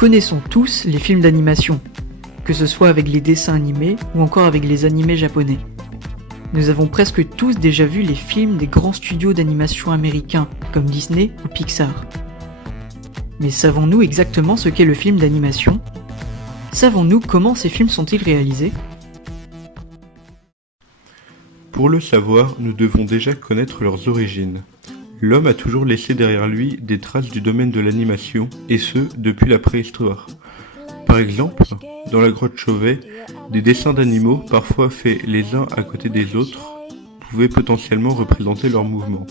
connaissons tous les films d'animation, que ce soit avec les dessins animés ou encore avec les animés japonais. Nous avons presque tous déjà vu les films des grands studios d'animation américains comme Disney ou Pixar. Mais savons-nous exactement ce qu'est le film d'animation ? Savons-nous comment ces films sont-ils réalisés ? Pour le savoir, nous devons déjà connaître leurs origines. L'homme a toujours laissé derrière lui des traces du domaine de l'animation, et ce, depuis la préhistoire. Par exemple, dans la grotte Chauvet, des dessins d'animaux, parfois faits les uns à côté des autres, pouvaient potentiellement représenter leurs mouvements.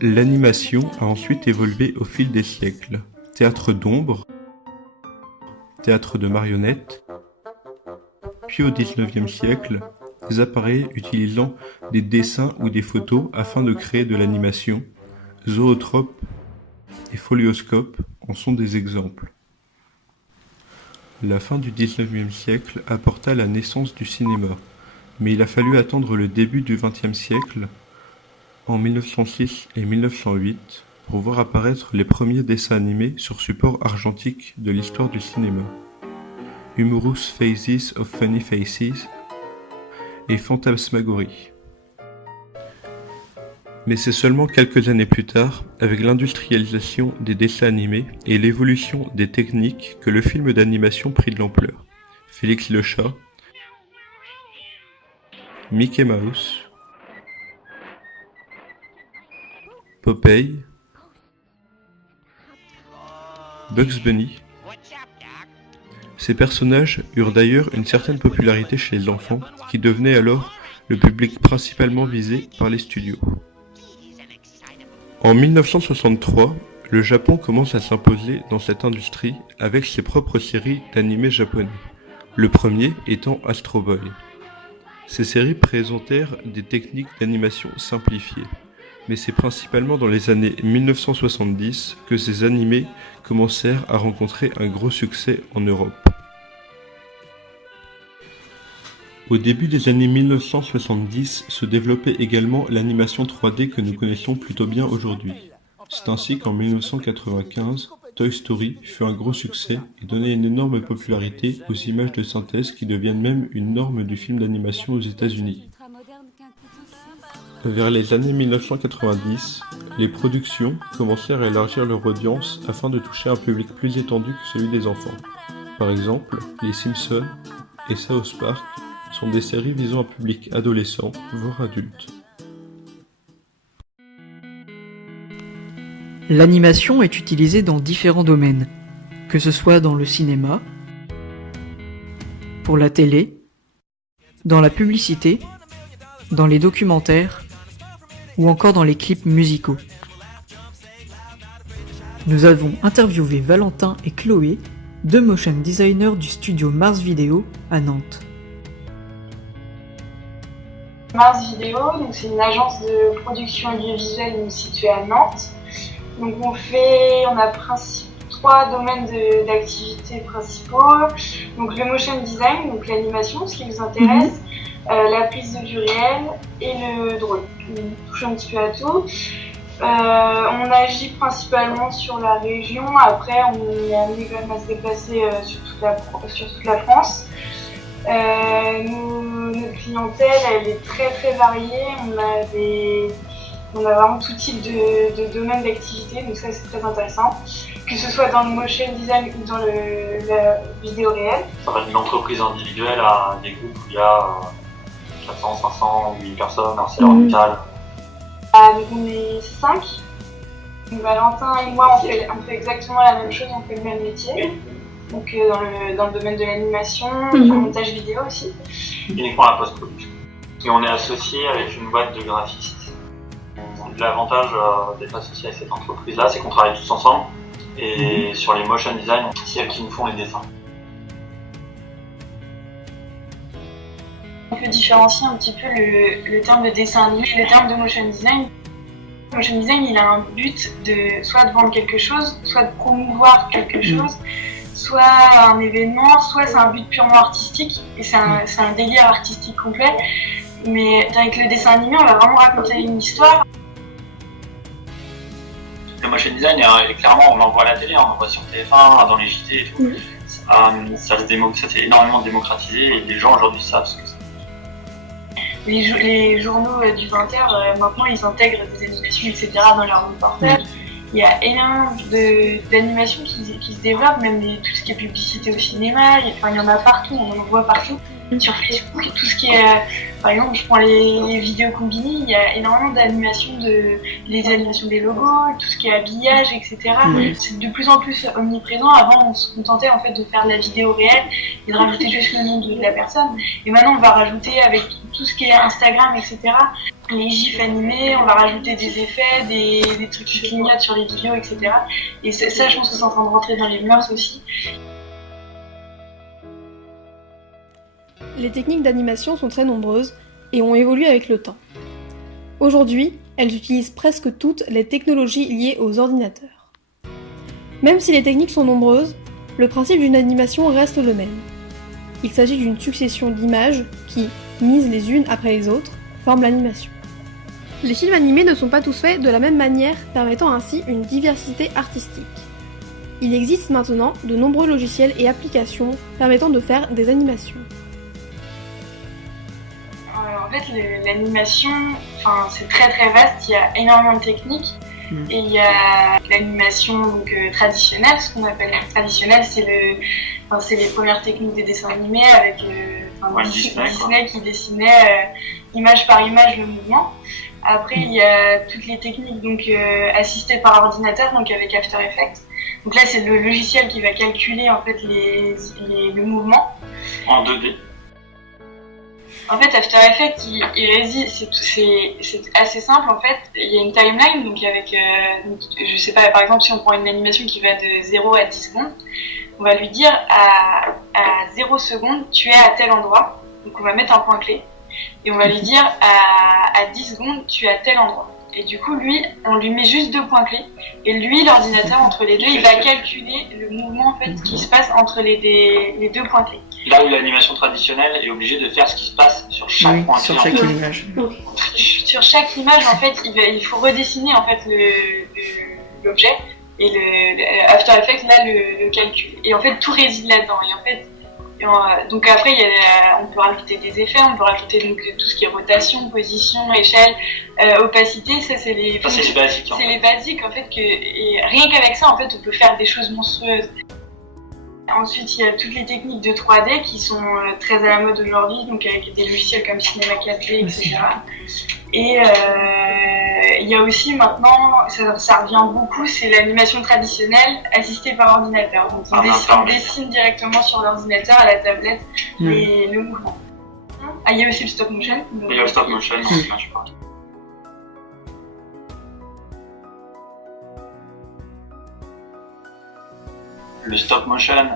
L'animation a ensuite évolué au fil des siècles. Théâtre d'ombre, théâtre de marionnettes, puis au XIXe siècle, des appareils utilisant des dessins ou des photos afin de créer de l'animation, zoetrope et folioscope en sont des exemples. La fin du XIXe siècle apporta la naissance du cinéma, mais il a fallu attendre le début du XXe siècle, en 1906 et 1908, pour voir apparaître les premiers dessins animés sur support argentique de l'histoire du cinéma. Humorous Phases of Funny Faces et Phantasmagorie. Mais c'est seulement quelques années plus tard, avec l'industrialisation des dessins animés et l'évolution des techniques, que le film d'animation prit de l'ampleur. Félix le chat, Mickey Mouse, Popeye, Bugs Bunny. Ces personnages eurent d'ailleurs une certaine popularité chez les enfants, qui devenaient alors le public principalement visé par les studios. En 1963, le Japon commence à s'imposer dans cette industrie avec ses propres séries d'animés japonais, le premier étant Astro Boy. Ces séries présentèrent des techniques d'animation simplifiées, mais c'est principalement dans les années 1970 que ces animés commencèrent à rencontrer un gros succès en Europe. Au début des années 1970 se développait également l'animation 3D que nous connaissons plutôt bien aujourd'hui. C'est ainsi qu'en 1995, Toy Story fut un gros succès et donnait une énorme popularité aux images de synthèse qui deviennent même une norme du film d'animation aux États-Unis. Vers les années 1990, les productions commencèrent à élargir leur audience afin de toucher un public plus étendu que celui des enfants. Par exemple, Les Simpsons et South Park sont des séries visant un public adolescent, voire adulte. L'animation est utilisée dans différents domaines, que ce soit dans le cinéma, pour la télé, dans la publicité, dans les documentaires ou encore dans les clips musicaux. Nous avons interviewé Valentin et Chloé, deux motion designers du studio Mars Video à Nantes. Mars Video, donc c'est une agence de production audiovisuelle située à Nantes. Donc on a trois domaines d'activité principaux. Donc le motion design, donc l'animation, ce qui vous intéresse, la prise de vue réelle et le drone. On touche un petit peu à tout. On agit principalement sur la région. Après, on est amené quand même à se déplacer sur toute la France. Notre clientèle, elle est très très variée. On a vraiment tout type de domaine d'activité, donc ça c'est très intéressant. Que ce soit dans le motion design ou dans la vidéo réelle. Ça va d'une entreprise individuelle à des groupes où il y a 400, 500, 1000 personnes, ArcelorMittal. Donc on est 5. Donc Valentin et moi on fait exactement la même chose, on fait le même métier. Donc dans le domaine de l'animation, du montage vidéo aussi. Uniquement la post-production. Et on est associé avec une boîte de graphistes. L'avantage d'être associé avec cette entreprise-là, c'est qu'on travaille tous ensemble. Et sur les motion design, c'est elles qui nous font les dessins. On peut différencier un petit peu le terme de dessin animé et le terme de motion design. Le motion design, il a un but de soit de vendre quelque chose, soit de promouvoir quelque chose, soit un événement, soit c'est un but purement artistique, et c'est un délire artistique complet. Mais avec le dessin animé, on va vraiment raconter une histoire. Le motion design, clairement, on en voit à la télé, on en voit sur TF1, dans les JT et tout. Ça s'est énormément démocratisé et les gens aujourd'hui savent ce que c'est. Les journaux du 20h, maintenant, ils intègrent des animations, etc. dans leurs reportages. Il y a énormément d'animations qui se développent, même tout ce qui est publicité au cinéma. Il y en a partout, on en voit partout. Sur Facebook, tout ce qui est, par exemple, je prends les vidéos Combini, il y a énormément d'animations, les animations des logos, tout ce qui est habillage, etc. C'est de plus en plus omniprésent. Avant, on se contentait en fait de faire de la vidéo réelle et de rajouter juste le nom de la personne. Et maintenant, on va rajouter avec tout ce qui est Instagram, etc. Les gifs animés, on va rajouter des effets, des trucs qui clignotent sur les vidéos, etc. Et ça, je pense que c'est en train de rentrer dans les mœurs aussi. Les techniques d'animation sont très nombreuses et ont évolué avec le temps. Aujourd'hui, elles utilisent presque toutes les technologies liées aux ordinateurs. Même si les techniques sont nombreuses, le principe d'une animation reste le même. Il s'agit d'une succession d'images qui, mises les unes après les autres, forment l'animation. Les films animés ne sont pas tous faits de la même manière, permettant ainsi une diversité artistique. Il existe maintenant de nombreux logiciels et applications permettant de faire des animations. En fait, l'animation, c'est très très vaste, il y a énormément de techniques. Et il y a l'animation traditionnelle, ce qu'on appelle traditionnelle, c'est les premières techniques des dessins animés avec Disney qui dessinait image par image le mouvement. Après, il y a toutes les techniques assistées par ordinateur, donc avec After Effects. Donc là, c'est le logiciel qui va calculer en fait le mouvement en 2D. En fait, After Effects, c'est assez simple. En fait, il y a une timeline, donc avec, je sais pas, par exemple, si on prend une animation qui va de 0 à 10 secondes, on va lui dire à 0 secondes, tu es à tel endroit. Donc on va mettre un point clé. Et on va lui dire à 10 secondes, tu es à tel endroit. Et du coup, lui, on lui met juste 2 points clés. Et lui, l'ordinateur, entre les deux, il va calculer le mouvement en fait, qui se passe entre les 2 points clés. Là où l'animation traditionnelle est obligée de faire ce qui se passe sur chaque point clé. Sur chaque image. Sur chaque image, en fait, il faut redessiner en fait l'objet. Et le After Effects, là, le calcul. Et en fait, tout réside là-dedans. Et en fait, donc après, on peut rajouter des effets, on peut rajouter tout ce qui est rotation, position, échelle, opacité. Ça, c'est les basiques. C'est les basiques, en fait. Et rien qu'avec ça, en fait, on peut faire des choses monstrueuses. Ensuite, il y a toutes les techniques de 3D qui sont très à la mode aujourd'hui, donc avec des logiciels comme Cinema 4D, etc. Et il y a aussi maintenant, ça revient beaucoup, c'est l'animation traditionnelle assistée par ordinateur. Donc on dessine directement sur l'ordinateur, à la tablette, le mouvement. Il y a aussi le stop motion. Il y a le stop motion, je parle. Le stop motion,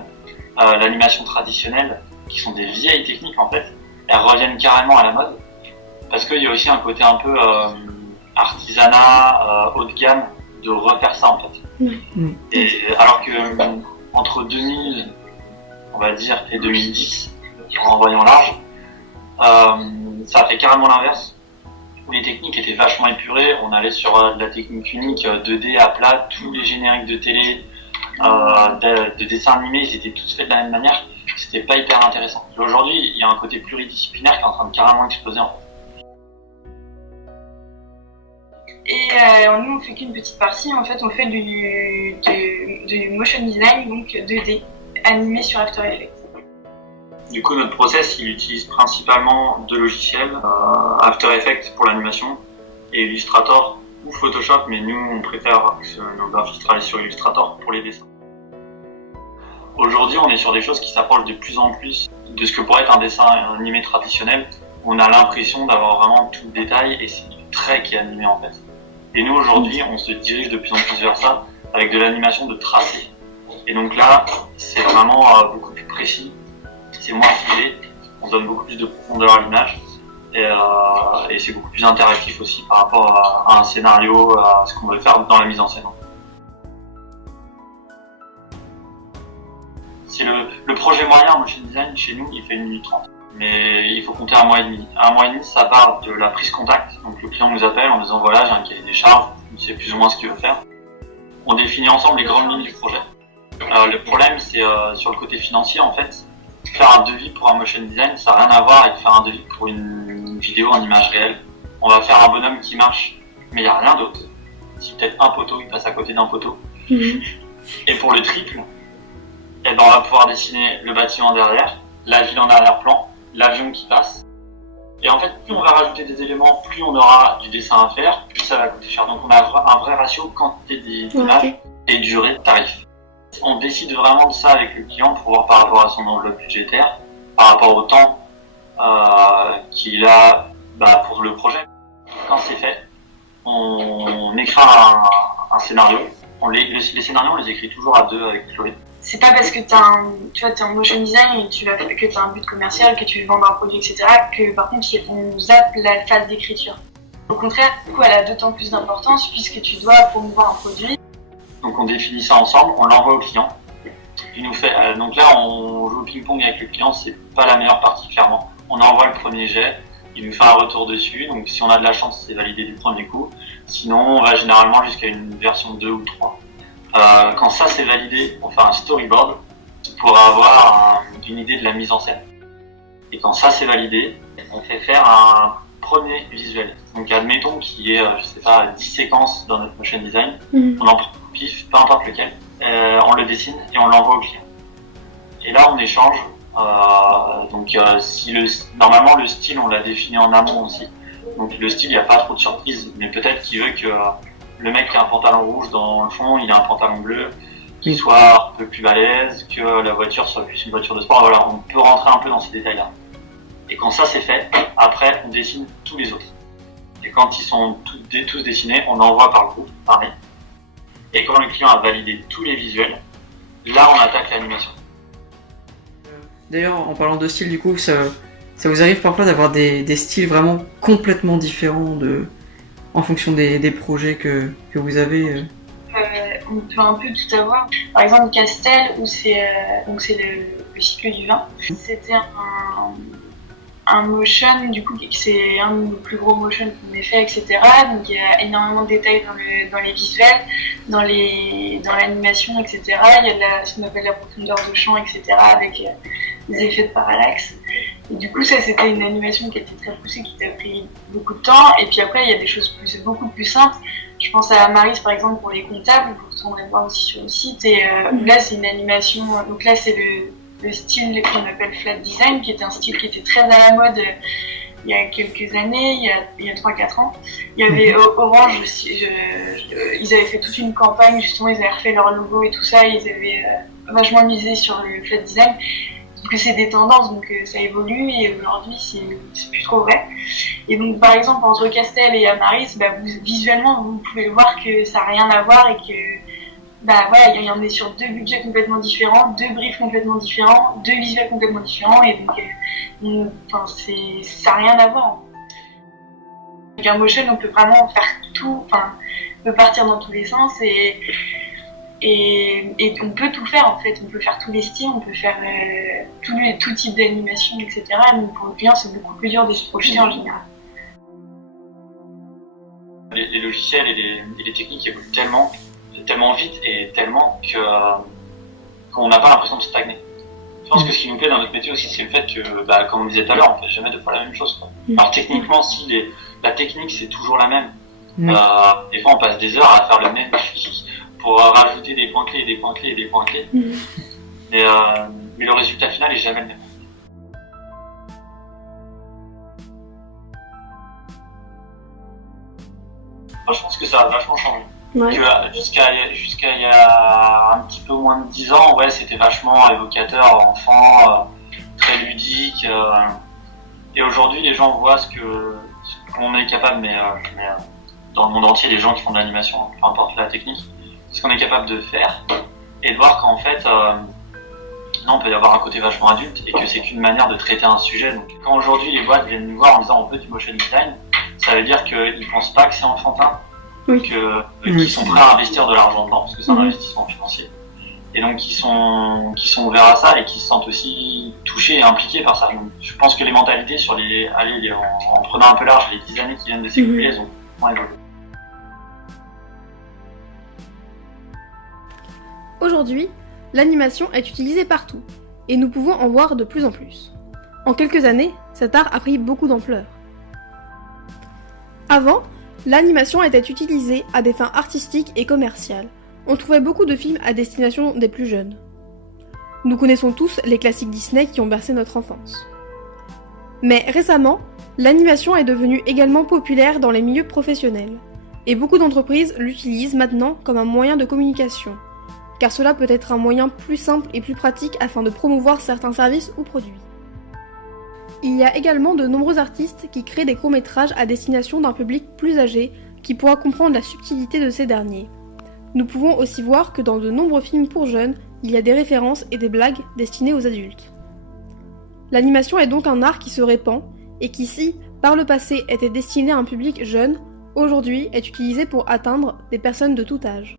l'animation traditionnelle, qui sont des vieilles techniques en fait, elles reviennent carrément à la mode. Parce qu'il y a aussi un côté un peu artisanat, haut de gamme, de refaire ça en fait. Et alors que entre 2000, on va dire, et 2010, en voyant large, ça a fait carrément l'inverse. Où les techniques étaient vachement épurées, on allait sur de la technique unique, 2D à plat, tous les génériques de télé, de dessins animés, ils étaient tous faits de la même manière. C'était pas hyper intéressant. Et aujourd'hui, il y a un côté pluridisciplinaire qui est en train de carrément exploser en fait. Et nous, on fait qu'une petite partie. En fait, on fait du motion design, donc 2D, animé sur After Effects. Du coup, notre process, il utilise principalement deux logiciels, After Effects pour l'animation et Illustrator ou Photoshop, mais nous, on préfère que nos graphistes travaillent sur Illustrator pour les dessins. Aujourd'hui, on est sur des choses qui s'approchent de plus en plus de ce que pourrait être un dessin animé traditionnel. On a l'impression d'avoir vraiment tout le détail et c'est du trait qui est animé en fait. Et nous, aujourd'hui, on se dirige de plus en plus vers ça avec de l'animation de tracé. Et donc là, c'est vraiment beaucoup plus précis, c'est moins filé, on donne beaucoup plus de profondeur à l'image et c'est beaucoup plus interactif aussi par rapport à un scénario, à ce qu'on veut faire dans la mise en scène. C'est le projet moyen en motion design chez nous, il fait 1 minute 30. Mais il faut compter 1 mois et demi. 1 mois et demi, ça part de la prise contact. Donc le client nous appelle en disant voilà, j'ai un cahier des charges, il sait plus ou moins ce qu'il veut faire. on définit ensemble les grandes lignes du projet. Le problème, c'est sur le côté financier, en fait. Faire un devis pour un motion design, ça n'a rien à voir avec faire un devis pour une vidéo en image réelle. On va faire un bonhomme qui marche, mais il n'y a rien d'autre. Si peut-être un poteau, il passe à côté d'un poteau. Et pour le triple, on va pouvoir dessiner le bâtiment derrière, la ville en arrière-plan, l'avion qui passe. Et en fait, plus on va rajouter des éléments, plus on aura du dessin à faire, plus ça va coûter cher. Donc on a un vrai ratio quantité d'images et durée tarif. On décide vraiment de ça avec le client pour voir par rapport à son enveloppe budgétaire, par rapport au temps qu'il a pour le projet. Quand c'est fait, on écrit un scénario. Les scénarios, on les écrit toujours à deux avec Chloé. C'est pas parce que t'es en motion design et que t'as un but commercial, que tu veux vendre un produit, etc., que par contre on zappe la phase d'écriture. Au contraire, du coup, elle a d'autant plus d'importance puisque tu dois promouvoir un produit. Donc on définit ça ensemble, on l'envoie au client. Il nous fait, donc là on joue au ping-pong avec le client, c'est pas la meilleure partie clairement. On envoie le premier jet, il nous fait un retour dessus, donc si on a de la chance c'est validé du premier coup. Sinon on va généralement jusqu'à une version 2 ou 3. Quand ça c'est validé, on fait un storyboard pour avoir une idée de la mise en scène. Et quand ça c'est validé, on fait faire un premier visuel. Donc admettons qu'il y ait, 10 séquences dans notre motion design, on en prend au pif, peu importe lequel, on le dessine et on l'envoie au client. Et là on échange, normalement le style on l'a défini en amont aussi. Donc le style, il n'y a pas trop de surprise, mais peut-être qu'il veut que le mec qui a un pantalon rouge dans le fond, il a un pantalon bleu, qu'il soit un peu plus balèze, que la voiture soit plus une voiture de sport. Voilà, on peut rentrer un peu dans ces détails-là. Et quand ça c'est fait, après on dessine tous les autres. Et quand ils sont tous dessinés, on envoie par le groupe, pareil. Et quand le client a validé tous les visuels, là on attaque l'animation. D'ailleurs, en parlant de style, du coup, ça vous arrive parfois d'avoir des styles vraiment complètement différents en fonction des projets que vous avez On peut un peu tout avoir. Par exemple, Castel, où c'est le cycle du vin. C'était un motion, du coup, c'est un de nos plus gros motions qu'on ait fait, etc. Donc il y a énormément de détails dans les visuels, dans l'animation, etc. Il y a ce qu'on appelle la profondeur de champ, etc. avec des effets de parallaxe. Et du coup, ça c'était une animation qui était très poussée, qui t'a pris beaucoup de temps. Et puis après, il y a des choses beaucoup plus simples. Je pense à Maris par exemple pour les comptables, vous retournerez voir aussi sur le site. Et là, c'est une animation. Donc là, c'est le style qu'on appelle flat design, qui est un style qui était très à la mode il y a quelques années, il y a 3-4 ans. Il y avait Orange aussi, ils avaient fait toute une campagne, justement, ils avaient refait leur logo et tout ça, ils avaient vachement misé sur le flat design. Donc c'est des tendances, donc ça évolue et aujourd'hui c'est plus trop vrai. Et donc par exemple entre Castel et Amaris, visuellement vous pouvez voir que ça n'a rien à voir et que il y en est sur deux budgets complètement différents, deux briefs complètement différents, deux visuels complètement différents et donc ça n'a rien à voir. Avec un motion on peut vraiment faire tout, on peut partir dans tous les sens et on peut tout faire en fait, on peut faire tous les styles, on peut faire tout type d'animation, etc. Mais pour le client c'est beaucoup plus dur de se projeter en général. Les logiciels et les techniques évoluent tellement vite et tellement qu'on n'a pas l'impression de stagner. Je pense que ce qui nous plaît dans notre métier aussi, c'est le fait que, comme on disait tout à l'heure, on ne fait jamais deux fois la même chose, quoi. Alors techniquement, si la technique c'est toujours la même, des fois on passe des heures à faire le même pour rajouter des points clés et des points clés et des points clés. Mais le résultat final est jamais le même. Moi, je pense que ça a vachement changé. Ouais. Jusqu'à il y a un petit peu moins de 10 ans, ouais, c'était vachement évocateur, enfant, très ludique. Et aujourd'hui, les gens voient ce qu'on est capable, mais dans le monde entier, les gens qui font de l'animation, peu importe la technique, ce qu'on est capable de faire, et de voir qu'en fait, non, il peut y avoir un côté vachement adulte, et que c'est qu'une manière de traiter un sujet. Donc, quand aujourd'hui les boîtes viennent nous voir en disant on veut du motion design, ça veut dire qu'ils pensent pas que c'est enfantin, qu'ils sont prêts à investir de l'argent dedans, parce que c'est un investissement financier. Et donc qui sont ouverts à ça et qui se sentent aussi touchés et impliqués par ça. Donc, je pense que les mentalités sur en prenant un peu large, les 10 années qui viennent de s'écouler, elles ont moins évolué. Aujourd'hui, l'animation est utilisée partout, et nous pouvons en voir de plus en plus. En quelques années, cet art a pris beaucoup d'ampleur. Avant, l'animation était utilisée à des fins artistiques et commerciales. On trouvait beaucoup de films à destination des plus jeunes. Nous connaissons tous les classiques Disney qui ont bercé notre enfance. Mais récemment, l'animation est devenue également populaire dans les milieux professionnels, et beaucoup d'entreprises l'utilisent maintenant comme un moyen de communication, car cela peut être un moyen plus simple et plus pratique afin de promouvoir certains services ou produits. Il y a également de nombreux artistes qui créent des courts-métrages à destination d'un public plus âgé qui pourra comprendre la subtilité de ces derniers. Nous pouvons aussi voir que dans de nombreux films pour jeunes, il y a des références et des blagues destinées aux adultes. L'animation est donc un art qui se répand et qui, si, par le passé, était destiné à un public jeune, aujourd'hui est utilisé pour atteindre des personnes de tout âge.